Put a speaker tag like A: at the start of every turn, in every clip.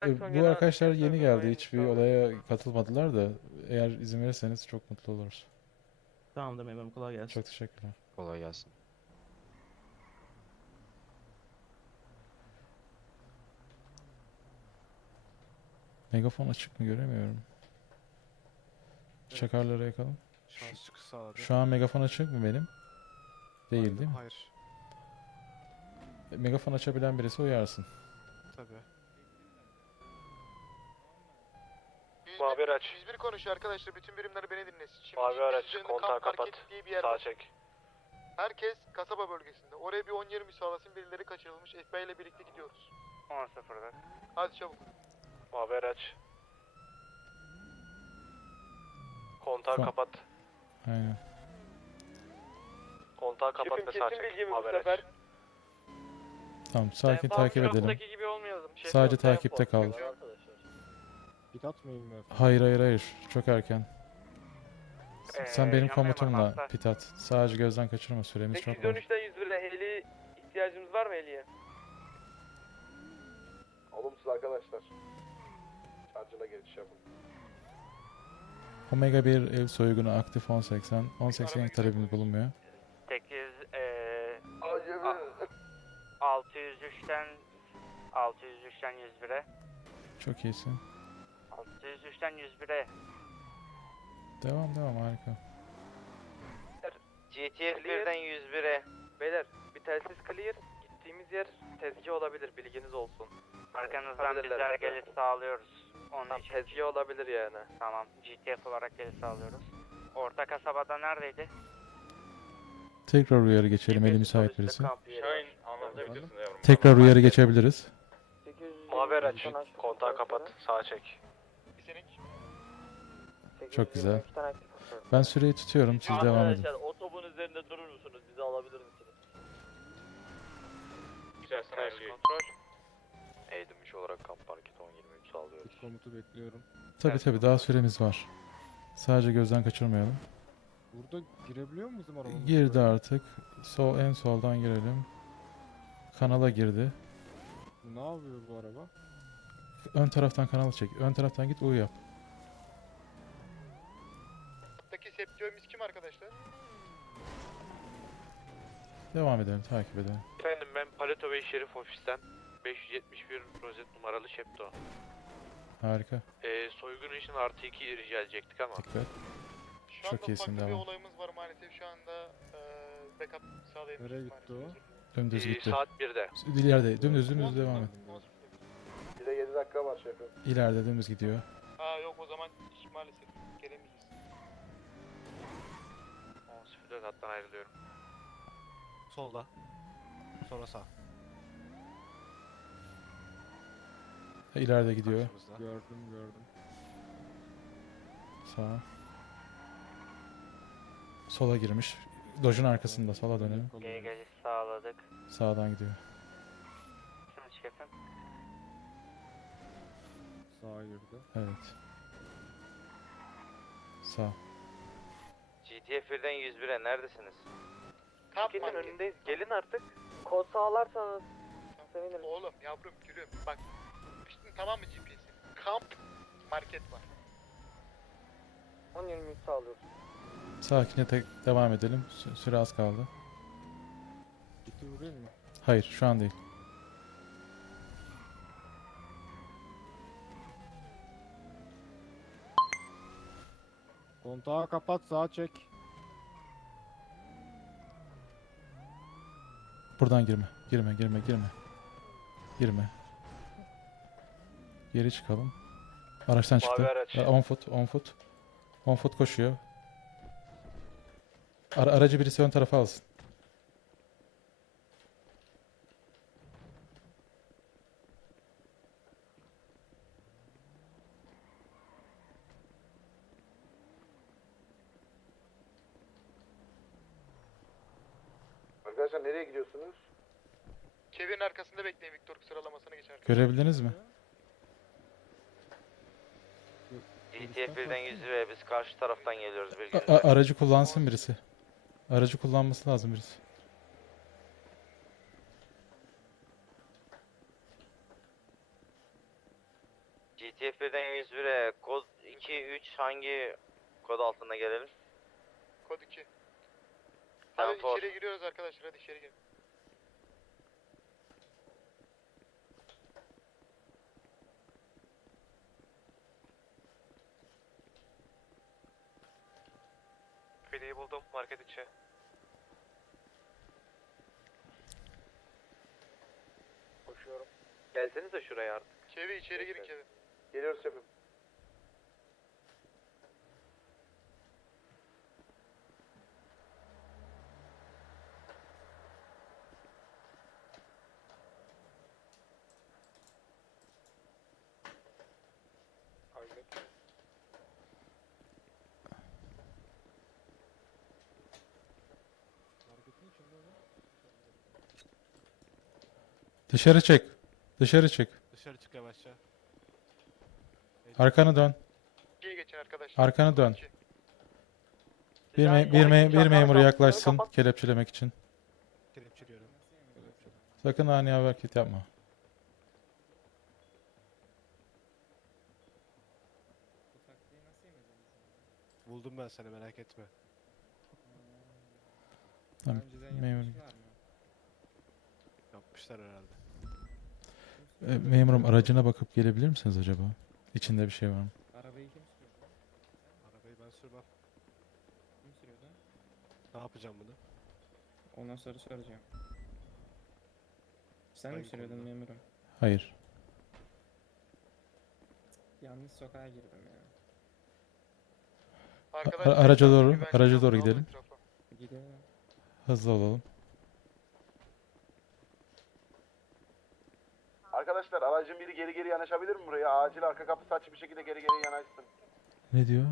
A: Bu arkadaşlar yeni geldi. Hiçbir olaya katılmadılar da eğer izin verirseniz çok mutlu oluruz.
B: Tamamdır memurum, kolay gelsin.
A: Çok teşekkürler.
C: Kolay gelsin.
A: Megafon açık mı göremiyorum. Çakarları yakalım.
D: Şans çıkış sağladı.
A: Şu an megafon açık mı benim? Değil değil mi?
D: Hayır.
A: Megafon açabilen birisi uyarsın.
D: Tabii.
E: Mavi araç.
F: 101 konuşuyor arkadaşlar. Bütün birimler beni dinlesin. Şimdi
E: Mavi araç.
F: üzerinde
E: Kontağı
F: kamp
E: kapat.
F: market diye bir yer
E: Sağ
F: var.
E: çek.
F: Herkes kasaba bölgesinde. Oraya bir 10 yer müsaalasın. Birileri kaçırılmış. FBI ile birlikte gidiyoruz.
E: 10-0'dan.
F: Hadi çabuk.
E: Mavi araç. Kontağı
A: Kon-
E: kapat.
A: Aynen.
E: Kontağı kapat ve sağ çek. Mavi araç.
A: Tamam, sakin takip edelim.
E: gibi olmayalım.
A: Sadece takipte kal.
D: Pik atmayayım mı?
A: Hayır hayır hayır. Çok erken. Sen benim
E: yanmayın
A: komutumla
E: bak,
A: pit at. Sadece gözden kaçırma, süremiz çok var.
G: 813'ten 101'e heli ihtiyacımız var mı heliye?
H: Olumsuz arkadaşlar. Şarjına geçiş yapın.
A: Omega 1 ev soygunu aktif 1080. 1080 talebimiz bulunmuyor.
I: 8
H: Acemi.
I: 603'ten 101'e
A: Çok iyisin.
I: 603'ten 101'e
A: Devam harika.
G: GTF 1'den 101'e. Beyler bir telsiz clear. Gittiğimiz yer tezgah olabilir, bilginiz olsun.
I: arkanızdan
G: Olabilirler,
I: bizler
G: evet.
I: geliş sağlıyoruz. Onun
G: Tam
I: için
G: tezgah olabilir yani.
I: tamam, GTF olarak geliş sağlıyoruz. Orta kasabada neredeydi?
A: Tekrar uyarı geçelim, eli müsait birisi.
G: Şahin
D: anlatabilirsin
A: Tekrar uyarı geçebiliriz.
E: Mavi araç. Kontağı kapat. Sağ çek.
A: Çok güzel. Ben süreyi tutuyorum, siz devam edin.
G: otobun üzerinde durur musunuz? Bizi alabilir misiniz?
E: Ters kontrol.
C: Eğdilmiş olarak kamp market 1023 sağlıyoruz.
D: Pik komutu bekliyorum.
A: Tabii daha süremiz var. Sadece gözden kaçırmayalım.
D: Burada girebiliyor mu bizim arabamız?
A: Girdi artık. En soldan girelim. Kanala girdi.
D: Bu ne yapıyor bu araba?
A: Ön taraftan kanalı çek. Ön taraftan git, U yap.
F: Hattaki septiyomuz kim arkadaşlar?
A: Devam edelim, takip edelim.
E: Efendim ben Paleto Bey Şerif ofisten 571 rozet numaralı Şepto.
A: Harika.
E: Soygun için +2 rica edecektik ama.
A: Dikkat.
F: Şu
A: Çok
F: anda
A: iyisin,
F: farklı bir
A: devam.
F: olayımız var maalesef. Şu anda backup sağlayamayacağız
D: Nereye
F: maalesef.
D: gitti o?
A: Dümdüz gitti.
E: Saat 1'de.
A: İleride, dümdüz devam et.
H: Bir de 7 dakika var şefim.
A: İleride dümdüz gidiyor.
F: Ha yok, o zaman maalesef gelemeyeceğiz.
E: 10.04 hattan ayrılıyorum.
D: Solda. Sonra sağ.
A: İleride gidiyor.
D: Karşımızda. Gördüm.
A: Sağa. Sola girmiş. Doj'un arkasında, sola dönelim.
I: Geri geliş sağladık.
A: Sağdan gidiyor.
I: Şimdi şefim.
D: Sağa girdi.
A: Evet. Sağ.
G: GTF 1'den 101'e neredesiniz?
F: Kamp
G: Şirketin
F: market.
G: önündeyiz. Gelin artık. Kod sağlarsanız sevinirim.
F: Oğlum, yavrum, gülüm. Bak. İşte, tamam mı GPS'i? Kamp market var.
G: 10-23 sağlıyoruz.
A: Sakince devam edelim. Süre az kaldı.
D: Gitti vurayım mı?
A: Hayır, şu an değil.
D: Kontağı kapat, sağa çek.
A: Buradan girme. Girme. Geri çıkalım. Araçtan çıktı.
E: Mavi araç.
A: 10 foot. 10 foot koşuyor. Aracı birisi ön tarafa alsın.
H: Arkadaşlar nereye gidiyorsunuz?
F: Kevin'in arkasında bekleyin, Victor sıralamasına geçer.
A: Görebildiniz mi?
G: GTF 1'den 101'e biz karşı taraftan geliyoruz, bilginiz
A: Aracı kullansın birisi. Aracı kullanması lazım birisi.
C: GTF 1'den 101'e kod 2-3 hangi kod altında gelelim?
F: Kod 2.
C: Tamam,
F: Hadi
C: for.
F: içeri giriyoruz arkadaşlar, hadi içeri girin.
E: Fideyi buldum market içi.
H: Koşuyorum.
G: Gelsenize şuraya artık.
F: Kevi içeri girin Kevi.
H: Geliyoruz şefim.
A: Dışarı çık. Dışarı çık.
E: Dışarı çık yavaşça.
A: Arkanı dön.
F: 2'ye geçin arkadaşlar.
A: Arkanı dön.
F: İki.
A: Bir memur yaklaşsın kelepçelemek için.
E: Kelepçeliyorum.
A: Sakın ani hareket yapma.
E: Buldum ben seni merak etme.
A: Tamam, memur.
E: Yapmışlar herhalde.
A: Memurum aracına bakıp gelebilir misiniz acaba? İçinde bir şey var mı?
E: Arabayı ben sürmem. Ne yapacağım bunu?
J: Ondan sonra soracağım. Sen mi
E: Hangi
J: sürüyordun
E: konuda?
J: memurum?
A: Hayır.
J: Yanlış sokağa girdim ya.
F: Arkadaşlar,
A: Araca doğru,
F: güvenlik
A: araca
F: camını
A: doğru
F: alın
A: gidelim.
F: etrafa.
J: Gidelim.
A: Hızlı olalım.
H: Arkadaşlar aracın biri geri yanaşabilir mi buraya? Acil arka kapısı açık bir şekilde geri yanaşsın.
A: Ne diyor?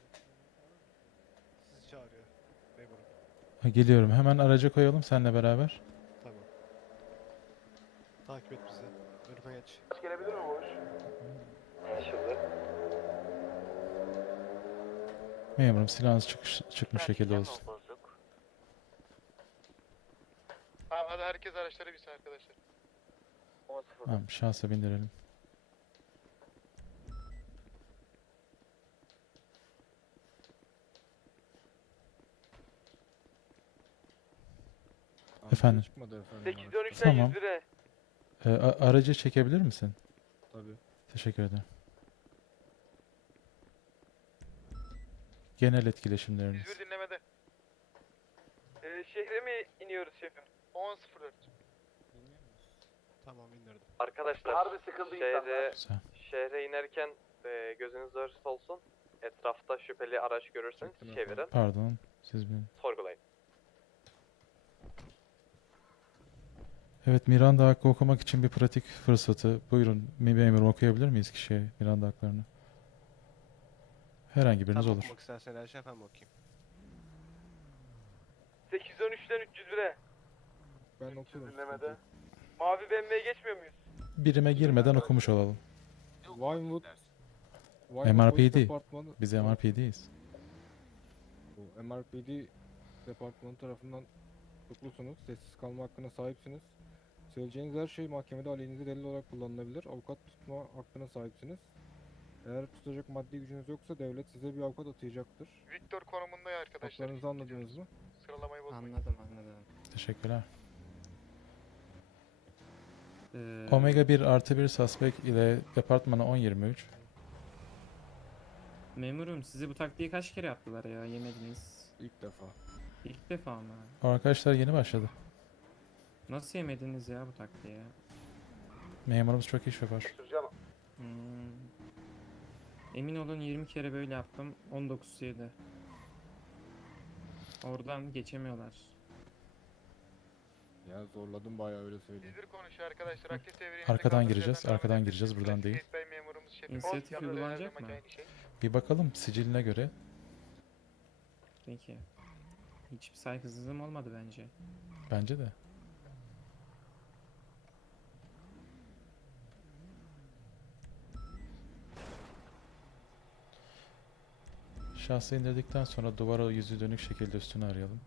E: Sizi çağırıyor. Memurum.
A: Ha, geliyorum. Hemen araca koyalım seninle beraber.
E: Tamam. Takip et bizi. Önüme geç.
H: Araç gelebilir mi boş?
A: Memurum silahınız çıkmış şekilde olsun.
F: Tamam, hadi herkes araçlara binsin arkadaşlar.
A: Tamam, şansa bindirelim. Efendim?
D: Çıkmadı efendim.
G: 813'ten
A: Tamam.
G: 101'e.
A: Aracı çekebilir misin?
D: Tabii.
A: Teşekkür ederim. Genel etkileşimleriniz.
F: 101 dinlemede.
G: Şehre mi iniyoruz şefim?
F: 10.04.
E: Tamam indirdim.
G: Arkadaşlar
H: Harbi sıkıldı insanlar.
A: Güzel.
G: şehre inerken gözünüz dört olsun. Etrafta şüpheli araç görürseniz
D: Çektim
G: çevirin,
A: Pardon. Siz bin.
G: sorgulayın.
A: Evet, Miranda hakkı okumak için bir pratik fırsatı. Buyurun memurum, okuyabilir miyiz kişiye Miranda haklarını? Herhangi biriniz
E: Sen
A: olur.
E: okumak istersen her şey ben okuyayım.
G: 813'ten 301'e.
D: Ben okurum.
H: Dinlemede.
G: Mavi BMW'ye geçmiyor muyuz?
A: Birime girmeden okumuş olalım.
D: Vinewood.
A: MRPD.
D: Departmanı.
A: Biz MRP'deyiz.
D: Bu MRPD departmanı tarafından tutuklusunuz. Sessiz kalma hakkına sahipsiniz. Söyleyeceğiniz her şey mahkemede aleyhinize delil olarak kullanılabilir. Avukat tutma hakkına sahipsiniz. Eğer tutacak maddi gücünüz yoksa devlet size bir avukat atayacaktır.
F: Victor konumunda ya arkadaşlar.
D: Haklarınızı anladınız mı?
F: Sıralamayı bozmayın.
J: Anladım.
A: Teşekkürler.
J: Ee,
A: Omega 1 artı 1 suspect ile departmana 1023.
J: Memurum size bu taktiği kaç kere yaptılar ya yemediniz.
D: İlk defa.
J: İlk defa mı?
A: O arkadaşlar yeni başladı.
J: Nasıl yemediniz ya bu taktiği?
A: Memurumuz çok iş yapar.
H: Süreceğim.
J: Hmm. Emin olun 20 kere böyle yaptım. 19-7. Oradan geçemiyorlar.
D: Ya zorladım bayağı, öyle söyleyeyim.
F: 101 konuşuyor arkadaşlar. Aktif devriyenize
A: Arkadan
F: kaldığınız
A: gireceğiz,
F: yerden devam
A: arkadan
F: edebilirsiniz.
A: gireceğiz, buradan
F: Klasik
A: değil.
F: FBI memurumuz şefim.
J: İnisiyatif
F: Yaptığı
J: uygulanacak
F: her zamanki
J: mı?
F: aynı şey.
A: Bir bakalım siciline göre.
J: Peki. Hiçbir saygısızlığım olmadı bence.
A: Bence de. Şahsı indirdikten sonra duvara yüzü dönük şekilde üstünü arayalım.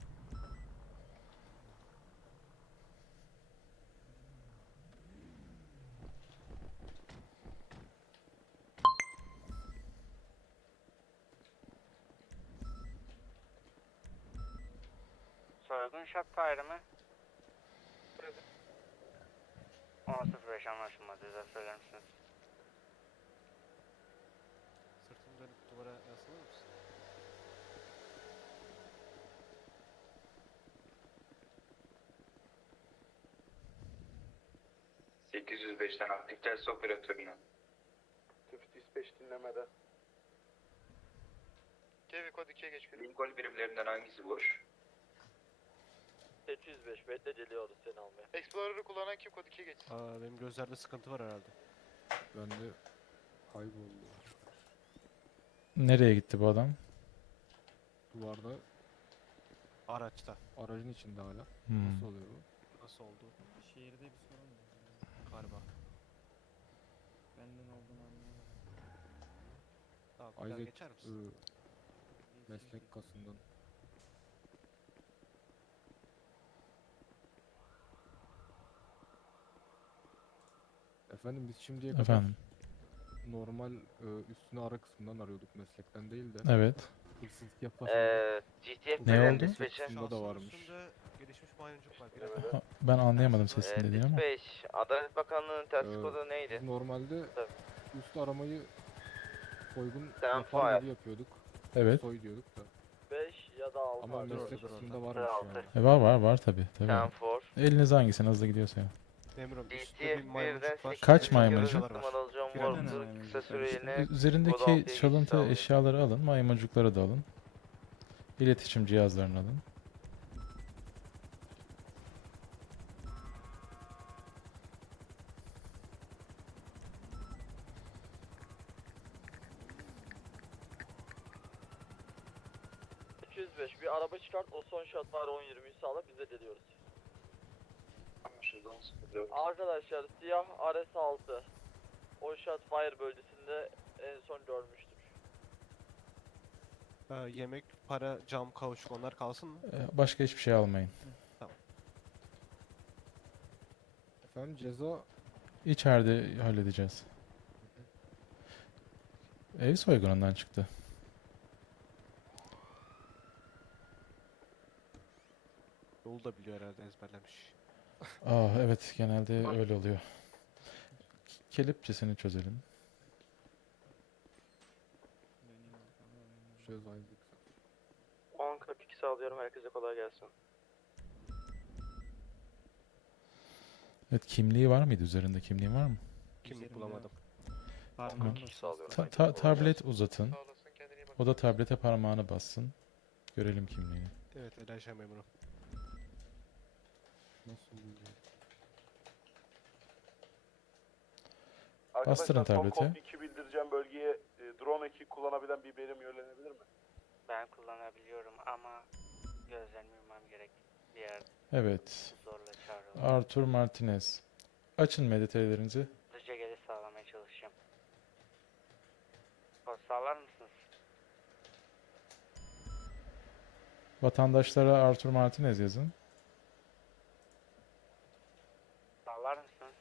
I: Soygun Shotfire mı? 10.05 anlaşılmadı. Güzel söyler misiniz?
E: Sırtını dönüp duvara yaslanır mısın?
C: aktif ters operatörüne.
H: Tüf dispatch dinlemede.
F: Kevi kod 2'ye geç gülüm.
C: Lincoln birimlerinden hangisi boş?
G: 805 bekle geliyoruz seni almaya.
F: Explorer'ı kullanan kim kod 2'ye geçsin.
E: Benim gözlerde sıkıntı var herhalde.
D: Bende kayboldu.
A: Nereye gitti bu adam?
D: Duvarda
E: Araçta.
D: aracın içinde hala.
A: Hmm.
D: Nasıl oluyor bu?
E: Nasıl oldu?
J: Şehirde bir sorun var.
E: Galiba.
J: Benden olduğunu anlayamadım.
E: Tamam, bir daha
D: Isaac
E: geçer misin?
D: meslek kasından. Efendim biz şimdiye kadar
A: Efendim.
D: normal üstüne ara kısmından arıyorduk meslekten değil de
A: Evet.
D: hırsızlık yaparken
C: GTF
A: Ne
C: birim
A: oldu?
C: dispatch'e.
D: Bunda da varmış.
E: Üstünde gelişmiş maymuncuk var.
A: Ha, ben anlayamadım sesin dediğini ama.
C: Dispatch. Adalet Bakanlığı'nın ters
D: Ee,
C: kodu neydi?
D: Biz normalde üst aramayı soygun
C: Tamam,
D: yapar
C: fire.
D: gibi yapıyorduk.
A: Evet.
D: Soy diyorduk da.
G: 5 ya da 6
D: Ama
E: dur,
D: meslek
E: dur,
D: kısmında
E: dur.
D: varmış
C: Altı.
D: yani.
A: Var tabi.
C: Ten for.
A: Eliniz hangisine hızlı gidiyorsa ya.
E: Memurum üstünde
C: GTF
E: bir
C: 1'den
E: maymuncuk var.
C: 8.
A: Kaç maymuncuk?
C: Numaralı John
J: Birer
C: Walker
J: maymuncuk
C: kısa
J: var
C: süreliğine
J: işte.
C: kod
A: Üzerindeki
C: 6'ya geçiş
A: çalıntı
C: sağlıyor.
A: eşyaları alın, maymuncukları da alın. İletişim cihazlarını alın.
G: bir araba çıkart o son shot var 10-20'yi sağla biz de geliyoruz. Arkadaşlar siyah RS6 o shot fire bölgesinde en son görmüştür.
E: Yemek, para, cam, kauçuk onlar kalsın mı?
A: Başka hiçbir şey almayın.
D: Efendim ceza
A: İçeride halledeceğiz. Ev soygunundan çıktı.
E: Yolu da biliyor herhalde ezberlemiş.
A: Evet, genelde öyle oluyor. Kelepçesini çözelim.
J: Döneyim arkamda benim.
D: çöz Isaac.
B: 10.42 sağlıyorum. Herkese kolay gelsin.
A: Evet, kimliği var mıydı? Üzerinde kimliği var mı?
E: Kimlik
J: Üzerimde
E: bulamadım.
J: Parmağım
A: Hı.
J: basıyor.
A: Tablet uzatın.
F: Sağ olasın kendine iyi bak.
A: O da tablete parmağını bassın. Görelim kimliğini.
E: Evet, Elijah memurum.
D: Nasıl oluyor?
A: Bastırın
H: Arkadaşlar son
A: tablete.
H: kod 2 bildireceğim bölgeye drone eki kullanabilen bir birim yönlenebilir mi?
I: Ben kullanabiliyorum ama gözlerimi yumam gerek. Diğer
A: Evet.
I: zorla çağrılıyor.
A: Arthur Martinez. Açın meditelerinizi.
I: Hızlıca geri sağlamaya çalışacağım. Kod sağlar mısınız?
A: Vatandaşlara Arthur Martinez yazın.
I: Sağlar mısınız?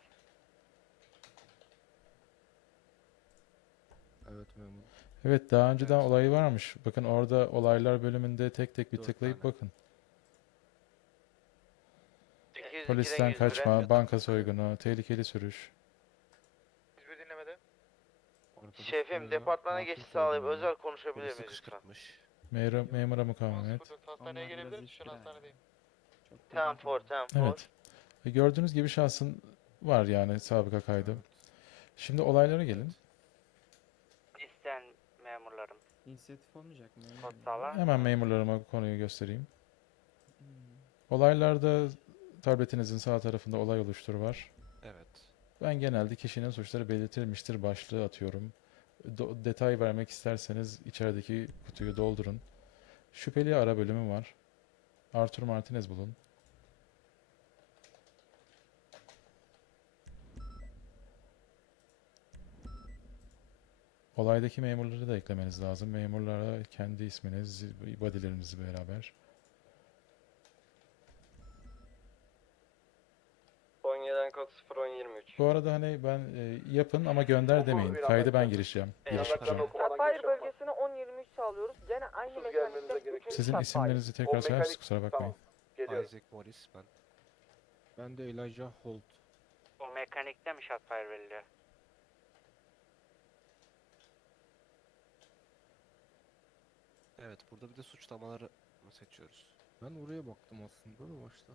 D: Evet memur.
A: Evet, daha önceden olayı varmış. Bakın orada olaylar bölümünde tek tek bir
E: 4
A: tıklayıp
E: tane.
A: bakın.
C: 802'den
A: Polisten
C: 101'e.
A: kaçma, banka soygunu, tehlikeli sürüş.
F: 101 dinlemede.
D: Arkadaş
C: Şefim
D: bayağı
C: departmana
D: makul
C: geçiş sağlayıp
D: söylüyor.
C: özel konuşabilir
E: Polisi
C: miyiz lütfen?
E: kışkırtmış.
A: Memura mukavemet.
F: 10.04 hastaneye
J: Onlar
F: gelebilir
J: biraz
F: misin? Şu an
J: işkila
F: hastanedeyim.
J: Çok
C: Ten
J: tehlikeli.
C: for, ten for.
A: Evet. Gördüğünüz gibi şahsın var yani sabıka kaydı. Şimdi olaylara gelin.
I: İsteyen memurlarım.
J: İnisiyatif olmayacak mı?
I: Kod sağlar mısınız?
A: Hemen memurlarıma konuyu göstereyim.
J: Hmm.
A: Olaylarda tabletinizin sağ tarafında olay oluştur var.
E: Evet.
A: Ben genelde kişinin suçları belirtilmiştir başlığı atıyorum. Detay vermek isterseniz içerideki kutuyu doldurun. Şüpheli ara bölümü var. Arthur Martinez bulun. Olaydaki memurları da eklemeniz lazım. Memurlara kendi isminiz, body'lerinizi beraber.
G: 17'den kod 0-10-23.
A: Bu arada hani ben yapın ama gönder demeyin. Kaydı ben gireceğim.
H: Yanaklarını okumadan
G: Fire
H: giriş yapma.
G: bölgesine 10-23 sağlıyoruz. Gene aynı
H: Sus gelmenize
G: mekanikte
H: gerek yok.
A: Sizin isimlerinizi tekrar
H: O
A: sayar mısınız?
H: mekanik-
A: Kusura bakmayın.
H: Tamam.
B: ediyorum.
K: Isaac Morris ben.
D: Ben de Elijah Holt.
I: O mekanikte mi shotfire veriliyor?
K: Evet, burada bir de suçlamaları seçiyoruz.
D: Ben oraya baktım aslında da başta.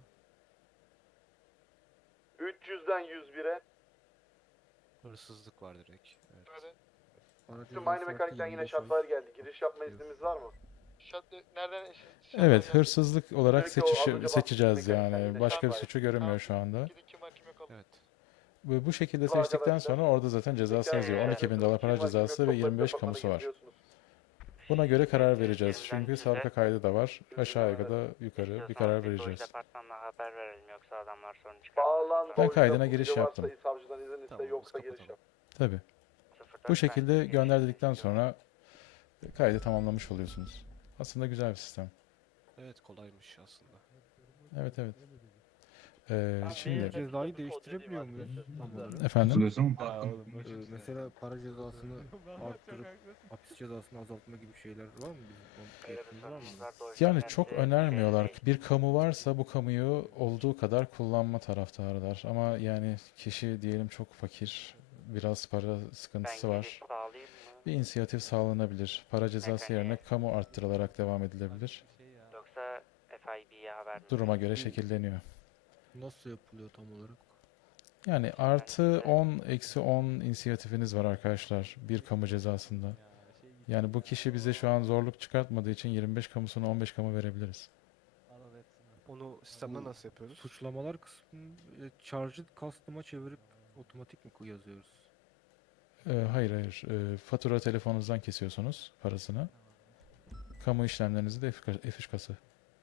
H: 300'den 101'e.
K: Hırsızlık var direkt. Evet.
F: Hadi.
D: Aracı
H: Tüm aynı
D: cezası
H: mekanikten yine
D: 25
H: shotfire geldi. Giriş yapma iznimiz var mı?
F: Nereden
A: Evet, hırsızlık olarak
H: Özellikle o az önce
A: seçeceğiz
H: bahsettiğim
A: yani.
H: mekanikten
A: Başka bir
F: Tamam.
A: suçu görünmüyor şu anda.
F: Gidin kim var kim yok alın.
K: Evet.
A: Ve bu şekilde
H: Bu
A: seçtikten
H: arkadaşlar-
A: sonra orada zaten cezası yazıyor. 12.000 dolar para cezası ve 25 kamusu var. Buna göre karar vereceğiz. Çünkü sabıka kaydı da var. Aşağı ya da yukarı bir karar vereceğiz.
I: Departmanına haber verelim yoksa adamlar sorun çıkar.
A: Ben kaydına giriş yaptım.
H: Savcıdan izin iste
K: Tamam,
H: yoksa
K: biz
H: giriş
K: kapatalım.
H: yap.
A: Tabii.
I: 04
A: Bu şekilde
I: merkez
A: gönder
I: giriş.
A: dedikten sonra kaydı tamamlamış oluyorsunuz. Aslında güzel bir sistem.
K: Evet, kolaymış aslında.
A: Evet evet. Şimdi
D: Cezayı
G: Cezayı
D: değiştirebiliyor muyuz tam olarak?
A: efendim
D: Mesela para cezasını arttırıp hapis cezasını azaltma gibi şeyler var mı bizim? Yetkimiz var mı?
A: yani çok önermiyorlar. Bir kamu varsa bu kamuyu olduğu kadar kullanma taraftarılar. Ama yani kişi diyelim çok fakir, biraz para sıkıntısı
I: Ben
A: var.
I: giriş sağlayayım mı?
A: Bir inisiyatif sağlanabilir. Para cezası yerine kamu arttırılarak devam edilebilir.
I: Yoksa FIB'ye haber mi?
A: Duruma göre şekilleniyor.
D: Nasıl yapılıyor tam olarak?
A: Yani artı 10, eksi 10 inisiyatifiniz var arkadaşlar bir kamu cezasında. Yani bu kişi bize şu an zorluk çıkartmadığı için 25 kamusuna 15 kamu verebiliriz.
K: Onu sistemde nasıl yapıyoruz?
D: Suçlamalar kısmını charged custom'a çevirip otomatik mi yazıyoruz?
A: Hayır hayır. Fatura telefonunuzdan kesiyorsunuz parasını. Kamu işlemlerinizi de F3 kası.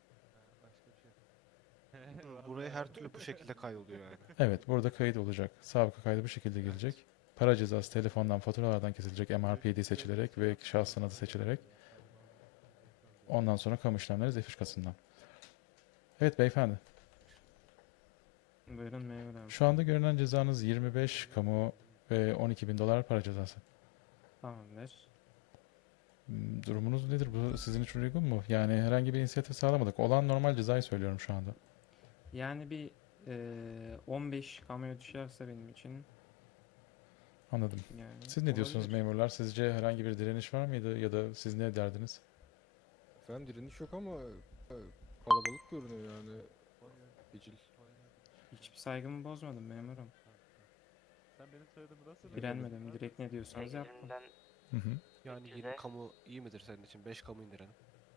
K: Buraya her türlü bu şekilde kaydoluyor yani.
A: Evet, burada kayıt olacak. Sabıka kaydı bu şekilde gelecek. Para cezası telefondan, faturalardan kesilecek. MRPD seçilerek ve şahsın adı seçilerek. Ondan sonra kamu işlemleri F3 kasından. Evet beyefendi.
J: Buyurun memur abi.
A: Şu anda görünen cezanız 25 kamu ve 12.000 dolar para cezası.
J: Tamamdır.
A: Durumunuz nedir? Bu sizin için uygun mu? Yani herhangi bir inisiyatif sağlamadık. Olan normal cezayı söylüyorum şu anda.
J: Yani bir 15 kamuya düşerse benim için
A: Anladım.
J: yani.
A: Siz ne diyorsunuz
D: Olabilir.
A: memurlar? Sizce herhangi bir direniş var mıydı ya da siz ne derdiniz?
D: Ben direniş yok ama kalabalık görünüyor yani. Ecil.
J: Hiçbir saygımı bozmadım memurum. Direnmedim. Direkt ne diyorsanız yaptım.
I: Elimden
A: Hı hı.
K: Yani
I: 300'e
K: 20 kamu iyi midir senin için? 5 kamu indirelim.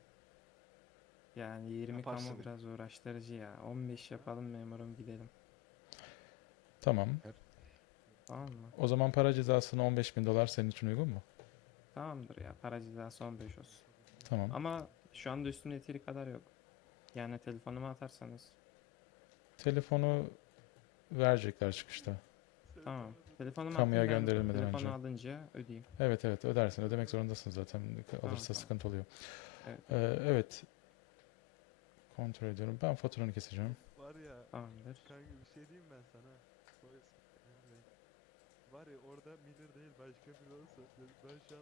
J: Yani 20 kamu
K: Yaparsın.
J: biraz uğraştırıcı ya. 15 yapalım memurum gidelim.
A: Tamam.
J: Tamam mı?
A: O zaman para cezasını 15.000 dolar senin için uygun mu?
J: Tamamdır ya. Para cezası 15 olsun.
A: Tamam.
J: Ama şu anda üstümde yeteri kadar yok. Yani telefonumu atarsanız.
A: Telefonu verecekler çıkışta.
J: Tamam. Telefonumu
A: Kamuya
J: atın, ben
A: gönderilmeden
J: telefonu
A: önce.
J: alınca ödeyeyim.
A: Evet evet ödersin. Ödemek zorundasın zaten. Alırsa
J: tamam.
A: sıkıntı oluyor.
J: Evet.
A: Evet. Kontrol ediyorum. Ben faturanı keseceğim.
J: Tamamdır.
B: bir şey diyeyim ben sana. Var ya orada Miller değil başka biri olsa ben şu an